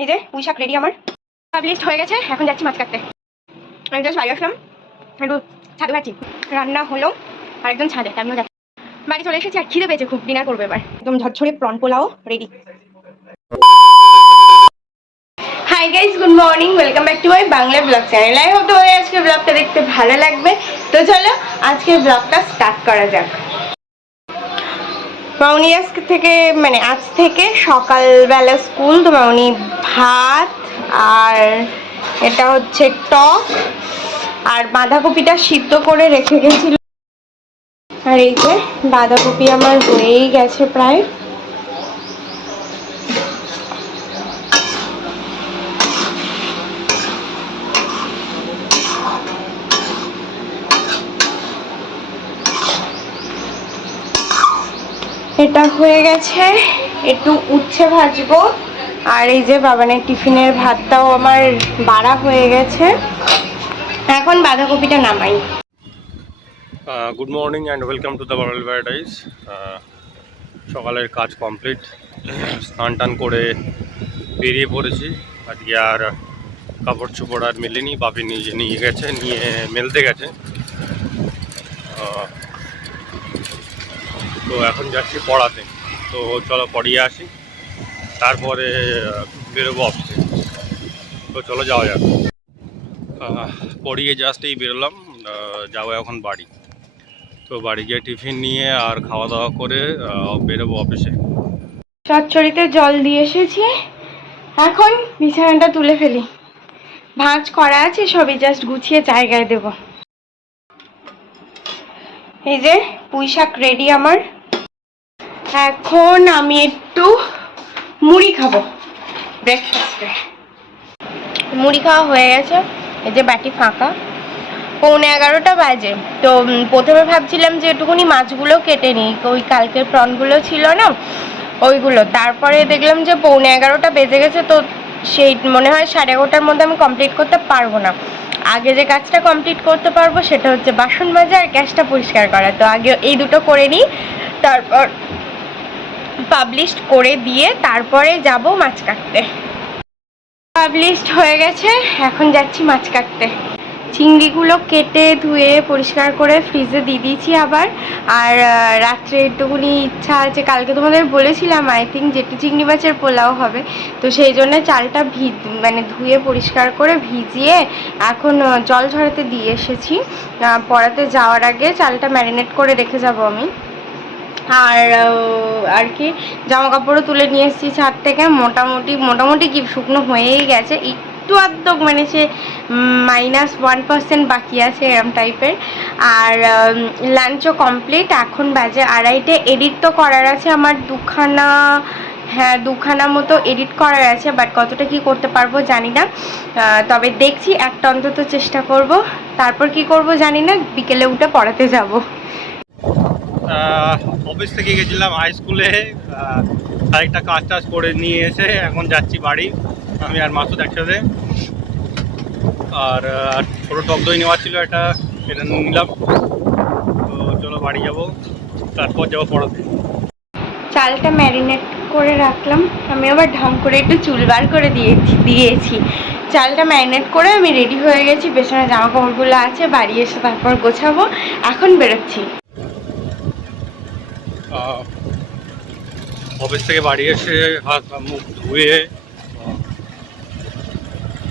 এই যে পুঁই শাক রেডি আমার, পাবলিশড হয়ে গেছে। এখন যাচ্ছি মাছ কাটতে। আমি জাস্ট বাড়ি আসলাম, একটু ছাদে খাচ্ছি, রান্না হলো আর একজন ছাদে, আমিও যাচ্ছি। বাড়ি চলে এসেছি আর খিদে পেয়েছে খুব, ডিনার করবো এবার। একদম ঝরঝরে prawn pulao ready. Hi guys, good morning, welcome back to my Bangla blog channel. I hope তোমাদের আজকে ব্লগটা দেখতে ভালো লাগবে। তো চলো আজকের ব্লগটা স্টার্ট করা যাক। মামনি আজ থেকে সকালবেলা স্কুল, তো মামনি ভাত আর এটা হচ্ছে টক আর বাঁধাকপিটা সিদ্ধ করে রেখে গেছিল। আর এই যে বাঁধাকপি আমার হয়েই গেছে প্রায়। এটা হয়ে গেছে, একটু উচ্ছে ভাজবো। আর এই যে বাবানের টিফিনের ভাতটাও আমার বাড়া হয়ে গেছে, এখন বাঁধাকপিটা নামাই। Good morning and welcome to the world paradise. সকালের কাজ কমপ্লিট, স্নান টান করে বেরিয়ে পড়েছি। আজকে আর কাপড় চোপড় আর মেলেনি, বাপি নিয়ে গেছে, নিয়ে মেলতে গেছে। তো এখন যাচ্ছি পড়াতে, তো চলো পড়িয়ে আসি, তারপরে বেরোবো অফিসে। তো চলো যাওয়া যাক। পড়িয়ে জাস্ট এই বেরোলাম, যাবো এখন বাড়ি। তো বাড়ি গিয়ে টিফিন নিয়ে আর খাওয়া দাওয়া করে বেরোবো অফিসে। চচ্চড়িতে জল দিয়ে এসেছি, এখন বিছানাটা তুলে ফেলি। ভাঁজ করা আছে, সবই জাস্ট গুছিয়ে জায়গায় দেব। এই যে পুঁই শাক রেডি আমার। এখন আমি একটু মুড়ি খাবো ব্রেকফাস্টে। মুড়ি খাওয়া হয়ে গেছে, এই যে বাটি ফাঁকা, 11:15 বাজে। তো প্রথমে ভাবছিলাম যে একটুখানি মাছগুলো কেটে নিই, ওই কালকের প্রনগুলো ছিল না ওইগুলো। তারপরে দেখলাম যে 11:15 বেজে গেছে, তো সেই মনে হয় 11:30টার মধ্যে আমি কমপ্লিট করতে পারবো না। আগে যে কাজটা কমপ্লিট করতে পারবো সেটা হচ্ছে বাসন মাজা আর গ্যাসটা পরিষ্কার করা। তো আগে এই দুটো করে নিই, তারপর পাবলিশড করে দিয়ে তারপরে যাব মাছ কাটতে। পাবলিশড হয়ে গেছে, এখন যাচ্ছি মাছ কাটতে। চিংড়িগুলো কেটে ধুয়ে পরিষ্কার করে ফ্রিজে দিয়ে দিয়েছি আবার। আর রাত্রে একটুকুনি ইচ্ছা আছে, কালকে তোমাদের বলেছিলাম আই থিঙ্ক যেটি চিংড়ি মাছের পোলাও হবে। তো সেই জন্য চালটা ধুয়ে পরিষ্কার করে ভিজিয়ে এখন জল ঝরাতে দিয়ে এসেছি। পড়াতে যাওয়ার আগে চালটা ম্যারিনেট করে রেখে যাব আমি। আর কি জামা কাপড়ও তুলে নিয়ে এসেছি ছাদ থেকে, মোটামুটি কি শুকনো হয়েই গেছে, একটু আধটু মানে সে -1% বাকি আছে এরম টাইপের। আর লাঞ্চও কমপ্লিট, এখন বাজে 2:30। এডিট তো করার আছে আমার দুখানা মতো এডিট করার আছে, বাট কতটা কি করতে পারবো জানি না। তবে দেখছি, একটা অন্তত চেষ্টা করব। তারপর কি করব জানি না, বিকেলে উঠে পড়াতে যাব। অফিস থেকে গেছিলাম হাই স্কুলে, আরেকটা কাজ টাজ করে নিয়ে এসে এখন যাচ্ছি বাড়ি, আমি আর মাসুদ একসাথে। আর ছোটো টক দই নেওয়া ছিল, এটা নিলাম। তো চলো বাড়ি যাব, তারপর যাবো পড়াতে। চালটা ম্যারিনেট করে রাখলাম, আমি আবার ঢং করে একটু চুল বার করে দিয়েছি। চালটা ম্যারিনেট করে আমি রেডি হয়ে গেছি, পেছনে জামা কাপড়গুলো আছে, বাড়ি এসে তারপর গোছাবো। এখন বেরোচ্ছি। অফিস থেকে বাড়ি এসে হাত মুখ ধুয়ে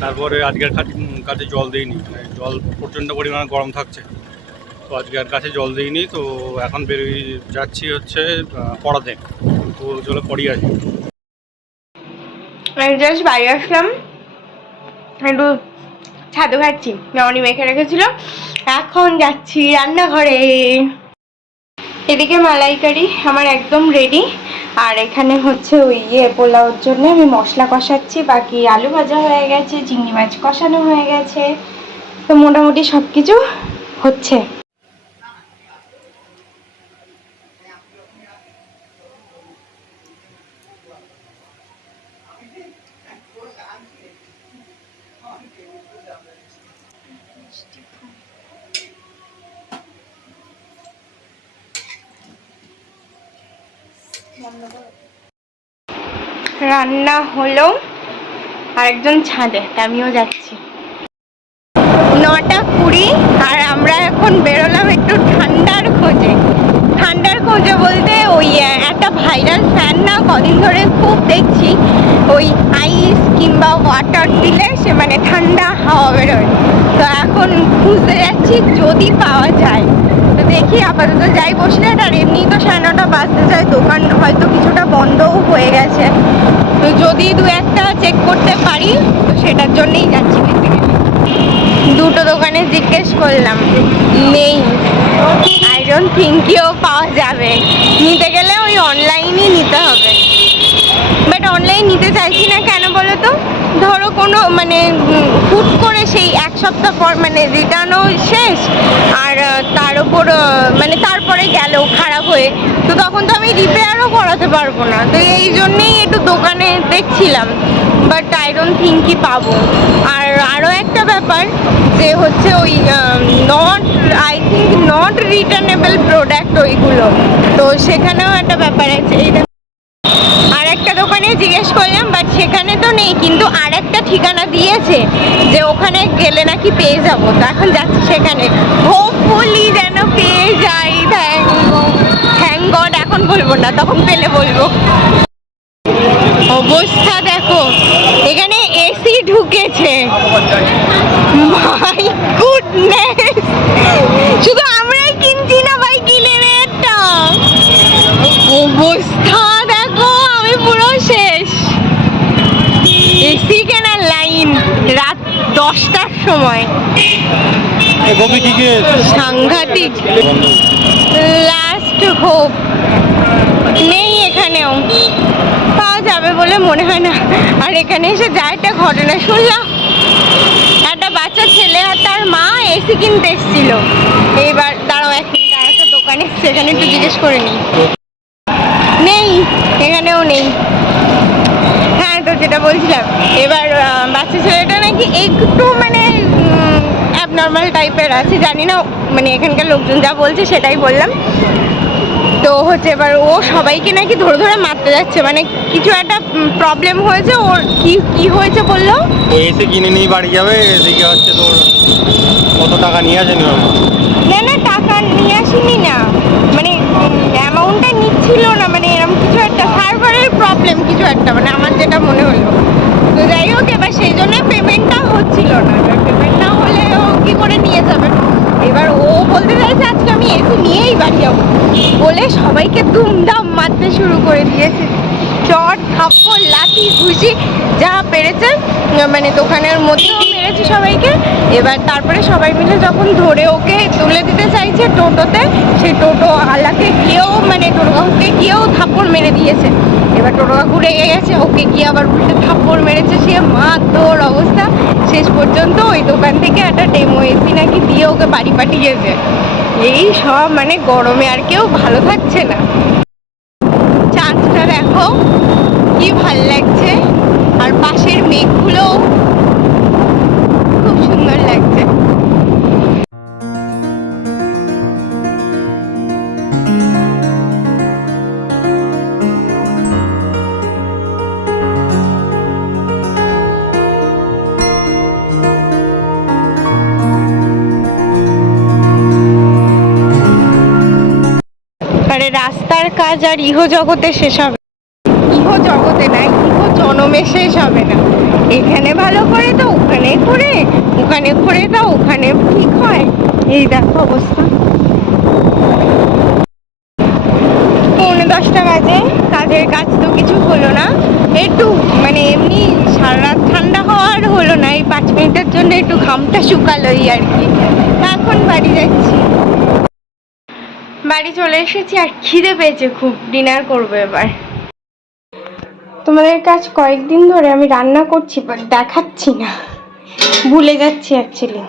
তারপরে আজকের কাছে জল দিইনি, জল প্রচণ্ড পরিমাণে গরম থাকছে, তো আজকের কাছে জল দিইনি। তো এখন বেরিয়ে যাচ্ছি হচ্ছে পড়াতে, তো চলো পড়িয়ে আসি। আমি জাস্ট বাড়ি আসলাম, একটু ছাদু খাচ্ছি, মামনি মেখে রেখেছিল। এখন যাচ্ছি রান্নাঘরে। এদিকে মালাইকারি আমার একদম রেডি, আর এখানে হচ্ছে ওই পোলাওর জন্য আমি মশলা কষাচ্ছি। বাকি আলু ভাজা হয়ে গেছে, চিংড়ি মাছ কষানো হয়ে গেছে, তো মোটামুটি সব কিছু হচ্ছে। রান্না হলো, আর একজন ছাদে, আমিও যাচ্ছি। 9:20 আর আমরা এখন বেরোলাম একটু ঠান্ডার খোঁজে। ঠান্ডার খোঁজে বলতে ওই একটা ভাইরাল ফ্যান না কদিন ধরে খুব দেখছি, ওই আইস কিংবা ওয়াটার দিলে সে মানে ঠান্ডা হাওয়া বেরোয়। তো এখন খুঁজতে যাচ্ছি যদি পাওয়া যায়। তো দেখি, আপাতত যাই বসিরহাট। আর এমনি তো 9:30 বাজতে যায়, দোকান হয়তো কিছুটা বন্ধও হয়ে গেছে। তো যদি দু একটা চেক করতে পারি তো সেটার জন্যই যাচ্ছি বেসিক্যালি। দুটো দোকানে জিজ্ঞেস করলাম, নেই। আই ডোন্ট থিঙ্ক কেউ পাওয়া যাবে। নিতে গেলে ওই অনলাইনই নিতে হবে, বাট অনলাইন নিতে চাইছি না। কেন বলো তো, ধরো কোনো মানে হুট করে সেই এক সপ্তাহ পর মানে রিটার্নও শেষ, আর তার উপর মানে তারপরে গেল খারাপ হয়ে, তো তখন তো আমি রিপেয়ারও করাতে পারবো না। তো এই জন্যেই একটু দোকানে দেখছিলাম, বাট আই ডোন্ট থিঙ্ক কি পাবো। আর আরও একটা ব্যাপার যে হচ্ছে ওই নট রিটার্নেবল প্রোডাক্ট ওইগুলো, তো সেখানেও একটা ব্যাপার আছে। এইটা আর একটা দোকানে জিজ্ঞেস করলাম, বাট সেখানে তো নেই, কিন্তু আর একটা ঠিকানা দিয়েছে যে ওখানে গেলে নাকি পেয়ে যাবো। তো এখন যাচ্ছি সেখানে, হোপফুলি যেন পেয়ে যাই। থ্যাংক গড এখন বলবো না, তখন পেলে বলবো। অবস্থা দেখো, এখানে এসি ঢুকেছে। মাই গুডনেস, শুধু আমরাই কিনছি না ভাই, কিনে নে একটা। অবস্থা দেখো, আমি পুরো শেষ। এসি কেনার লাইন রাত 10টার সময়, সাংঘাতিক। লাস্ট হোপ, নেই এখানেও, পাওয়া যাবে বলে মনে হয় না। আর এখানে এসে যা একটা ঘটনা শুনলাম, একটা বাচ্চা ছেলে আর তার মা এসি কিনতে এসেছিল। এইবার দাঁড়াও এক মিনিট, আর একটা দোকানে সেখানে একটু জিজ্ঞেস করে নিই। নেই, এখানেও নেই। হ্যাঁ, তো যেটা বলছিলাম, এবার বাচ্চা ছেলেটা নাকি একটু মানে অ্যাবনর্মাল টাইপের আছে, জানি না, মানে এখানকার লোকজন যা বলছে সেটাই বললাম। তো হচ্ছে এবার ও সবাইকে নাকি ধরে ধরে মারতে যাচ্ছে, মানে কিছু একটা প্রবলেম হয়েছে ওর। কি হয়েছে বললো, এসে কিনে নিয়ে বাড়ি যাবে, এদিকে হচ্ছে তোর কত টাকা নিয়ে আসেনি ওর মা? না না, টাকা নিয়ে আসিনি না, মানে অ্যামাউন্টটা নিচ্ছিল না, মানে এরকম কিছু একটা সার্ভারের প্রবলেম কিছু একটা, মানে আমার যেটা মনে হলো। তো যাই হোক, এবার সেই জন্য পেমেন্টটা হচ্ছিল না। এবার পেমেন্ট না হলে ও কী করে নিয়ে যাবে। এবার ও বলতে চাইছে আজকে আমি এসি নিয়েই বাড়ি যাবো বলে সবাইকে দুমদাম মারতে শুরু করে দিয়েছে। চট থাপ্পড় লাঠি ঘুষি যা পেরেছে, মানে দোকানের মধ্যেও মেরেছে সবাইকে। এবার তারপরে সবাই মিলে যখন ধরে ওকে তুলে দিতে চাইছে টোটোতে, সেই টোটো আলাকে গিয়েও মানে টোটো কাকুকে গিয়েও থাপ্পড় মেরে দিয়েছে। এবার টোটো কাকু রেগে গেছে, ওকে গিয়ে আবার উল্টে থাপ্পড় মেরেছে। সে মারধর অবস্থা। শেষ পর্যন্ত ওই দোকান থেকে একটা ডেমো এসি নাকি দিয়ে ওকে বাড়ি পাঠিয়েছে। এই সব মানে গরমে আর কেউ ভালো থাকছে না। চাঁদটা দেখো কি ভাল লাগছে, আর পাশের মেঘগুলো খুব সুন্দর লাগছে। আরে রাস্তার কাজ আর ইহ জগতে শেষ হবে, ইহ জগতে না, ইহ জনমে শেষ হবে না। এখানে ভালো করে তো ওখানে করে, ওখানে করে তো ওখানে ঠিক হয়। এই দেখো অবস্থা। 9:45 বাজে, কাজের কাজ তো কিছু হলো না। একটু মানে এমনি সারা রাত ঠান্ডা হওয়ার হলো না, এই 5 মিনিটের জন্য একটু ঘামটা শুকালো এই আর কি। এখন বাড়ি যাচ্ছি, বাড়ি চলে এসেছি আর খিদে পেয়েছে খুব, ডিনার করবো এবার। তোমাদের কাজ কয়েকদিন ধরে আমি রান্না করছি, বাট দেখাচ্ছি না, ভুলে যাচ্ছি অ্যাকচুয়ালি।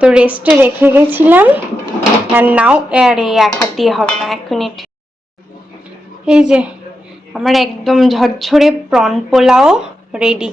তো রেস্টে রেখে গেছিলাম, আর নাও আর এই এক হাত দিয়ে হবে না, 1 মিনিট। এই যে আমার একদম ঝরঝরে প্রন পোলাও রেডি।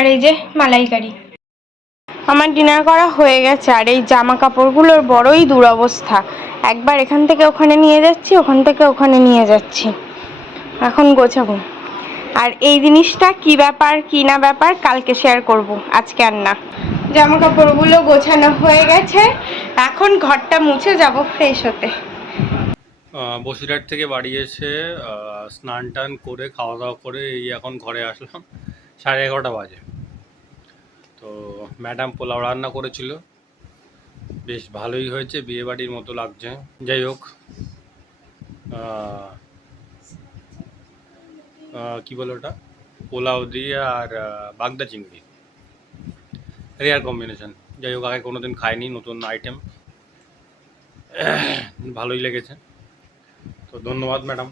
আর এই যে মালাইকারি। আমার ডিনার করা হয়ে গেছে। আর এই জামা কাপড়গুলোর বড়ই দুরবস্থা, একবার এখান থেকে ওখানে নিয়ে যাচ্ছি, ওখান থেকে ওখানে নিয়ে যাচ্ছি, এখন গোছাবো। আর এই জিনিসটা কি ব্যাপার কি না ব্যাপার কালকে শেয়ার করব, আজকে আর না। জামা কাপড়গুলো গোছানো হয়ে গেছে, এখন ঘরটা মুছে যাব ফ্রেশ হতে। বসিরহাট থেকে বাড়ি এসে স্নান টান করে খাওয়া দাওয়া করে এই এখন ঘরে আসলাম, 11:30 বাজে। তো ম্যাডাম পোলাও রান্না করেছিল, বেশ ভালোই হয়েছে, বিয়ে বাড়ির মতো লাগছে। যাই হোক, কী বলে ওটা, পোলাও দিয়ে আর বাগদা চিংড়ি, রেয়ার কম্বিনেশন। যাই হোক, আগে কোনোদিন খাইনি, নতুন আইটেম, ভালোই লেগেছে। তো ধন্যবাদ ম্যাডাম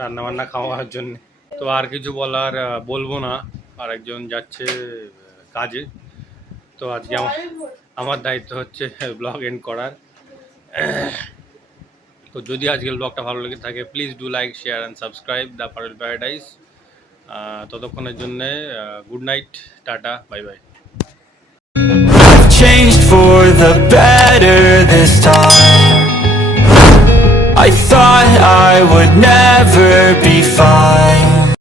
রান্নাবান্না খাওয়ার জন্য। তো আর কিছু বলার বলবো না, আরেকজন যাচ্ছে কাজে। তো আজকে আমার দায়িত্ব হচ্ছে ব্লগ এন্ড করার। তো যদি আজকের ব্লগটা ভালো লেগে থাকে, please do like, share and subscribe the Parul paradise. ততক্ষণের জন্যে good night, tata, bye bye. Changed for the better this time. I thought I would never be fine.